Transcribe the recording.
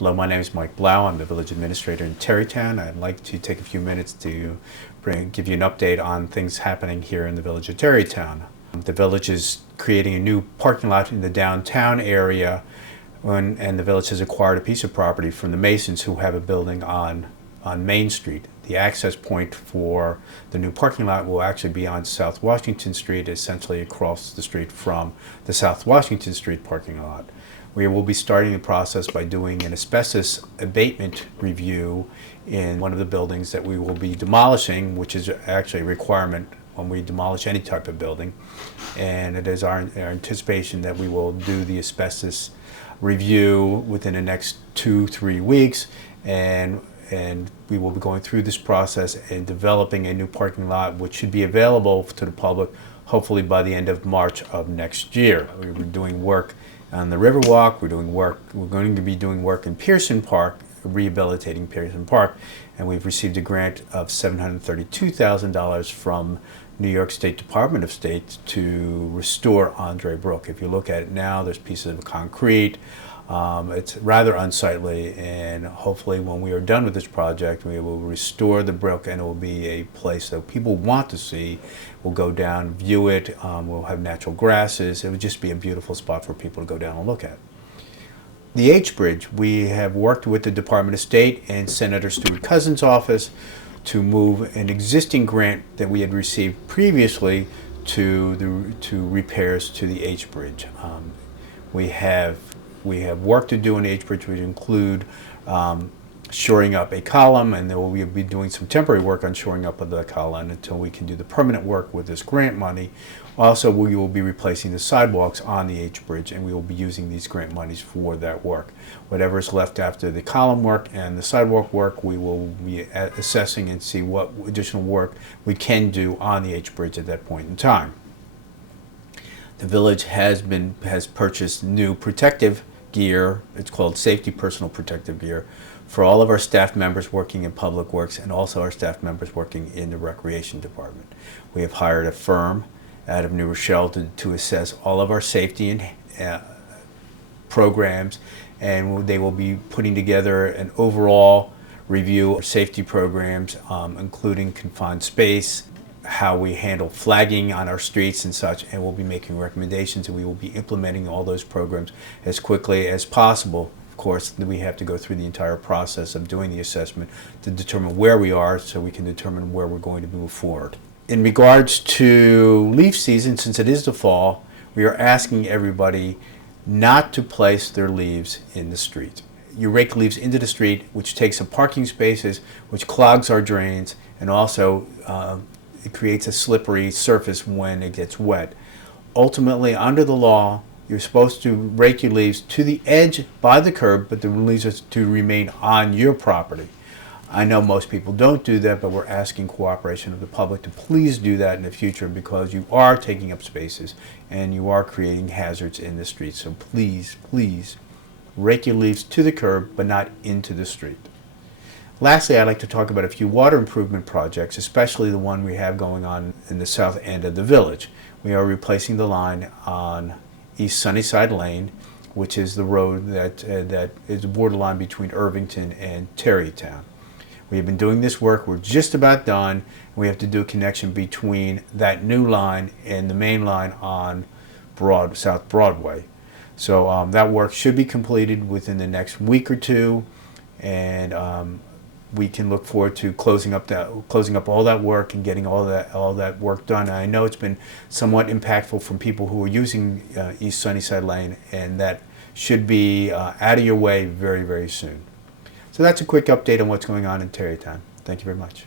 Hello, my name is Mike Blau. I'm the village administrator in Tarrytown. I'd like to take a few minutes to give you an update on things happening here in the village of Tarrytown. The village is creating a new parking lot in the downtown area, and the village has acquired a piece of property from the Masons who have a building on Main Street. The access point for the new parking lot will actually be on South Washington Street, essentially across the street from the South Washington Street parking lot. We will be starting the process by doing an asbestos abatement review in one of the buildings that we will be demolishing, which is actually a requirement when we demolish any type of building. And it is our anticipation that we will do the asbestos review within the next 2-3 weeks, and we will be going through this process and developing a new parking lot which should be available to the public hopefully by the end of March of next year. We're doing work on the Riverwalk. We're going to be doing work in Pierson Park, rehabilitating Pierson Park, and we've received a grant of $732,000 from New York State Department of State to restore Brook. If you look at it now, there's pieces of concrete. It's rather unsightly, and hopefully when we are done with this project, we will restore the brook and it will be a place that people want to see. We'll go down, view it, we'll have natural grasses. It would just be a beautiful spot for people to go down and look at. The H Bridge, we have worked with the Department of State and Senator Stuart Cousins' office to move an existing grant that we had received previously to repairs to the H Bridge. We have work to do in the H Bridge, which include shoring up a column, and then we'll be doing some temporary work on shoring up of the column until we can do the permanent work with this grant money. Also, we will be replacing the sidewalks on the H Bridge, and we will be using these grant monies for that work. Whatever is left after the column work and the sidewalk work, we will be assessing and see what additional work we can do on the H Bridge at that point in time. The village has purchased new protective gear. It's called safety personal protective gear for all of our staff members working in public works and also our staff members working in the recreation department. We have hired a firm out of New Rochelle to assess all of our safety and programs, and they will be putting together an overall review of safety programs, including confined space, how we handle flagging on our streets and such, and we'll be making recommendations, and we will be implementing all those programs as quickly as possible. Of course, we have to go through the entire process of doing the assessment to determine where we are so we can determine where we're going to move forward. In regards to leaf season, since it is the fall, we are asking everybody not to place their leaves in the street. You rake leaves into the street, which takes up parking spaces, which clogs our drains, and also it creates a slippery surface when it gets wet. Ultimately, under the law, you're supposed to rake your leaves to the edge by the curb, but the leaves are to remain on your property. I know most people don't do that, but we're asking cooperation of the public to please do that in the future, because you are taking up spaces and you are creating hazards in the street. So please, please rake your leaves to the curb, but not into the street. Lastly, I'd like to talk about a few water improvement projects, especially the one we have going on in the south end of the village. We are replacing the line on East Sunnyside Lane, which is the road that is the borderline between Irvington and Tarrytown. We have been doing this work. We're just about done. We have to do a connection between that new line and the main line on South Broadway. So that work should be completed within the next week or two, and we can look forward to closing up all that work and getting all that work done. And I know it's been somewhat impactful from people who are using East Sunnyside Lane, and that should be out of your way very, very soon. So that's a quick update on what's going on in Tarrytown. Thank you very much.